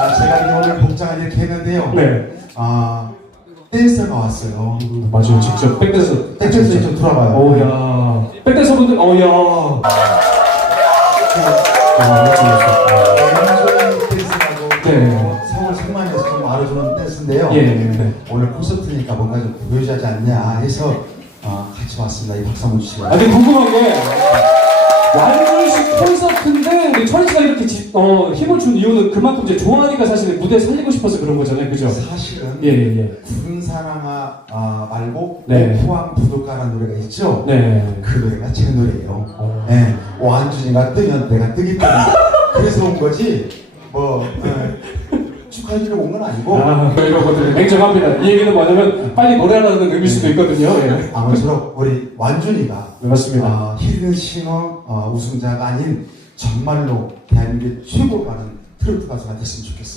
아, 제가 이제 오늘 복장을 이렇게 했는데요. 네. 아, 댄서가 왔어요. 맞아요. 직접 백댄서. 댄서 좀 돌아봐요. 백댄서 분들, 어우야. 완전히 댄스라고 네. 어, 서울 좀 알아주는 댄스인데요. 예, 네. 오늘 콘서트니까 뭔가 좀 보여주지 않냐 해서 어, 같이 왔습니다. 이 박수 한번 주시고요. 아, 근데 궁금한 게, 완전식 콘서트인데, 우리 철희 씨가 이렇게 지- 어, 힘을 준 이유는 그만큼 이제 좋아하니까 사실 무대 살리고 싶어서 그런 거잖아요. 그죠? 사실은 예, 예, 예. 구름 사랑아 아, 말고 네. 포항 부둣가라는 노래가 있죠. 네. 그 노래가 제 노래예요. 어. 예, 완준이가 뜨면 내가 뜨기 때문에 그래서 온 거지. 뭐 예, 축하해주려고 온 건 아니고 아, 이런 것들 냉정합니다. 이 얘기는 뭐냐면 빨리 노래하라는 의미일 수도 있거든요. 예. 아무쪼록 우리 완준이가 네, 맞습니다. 어, 히든 싱어 어, 우승자가 아닌 정말로 대한민국의 최고 가는 트로트 가수가 됐으면 좋겠어요.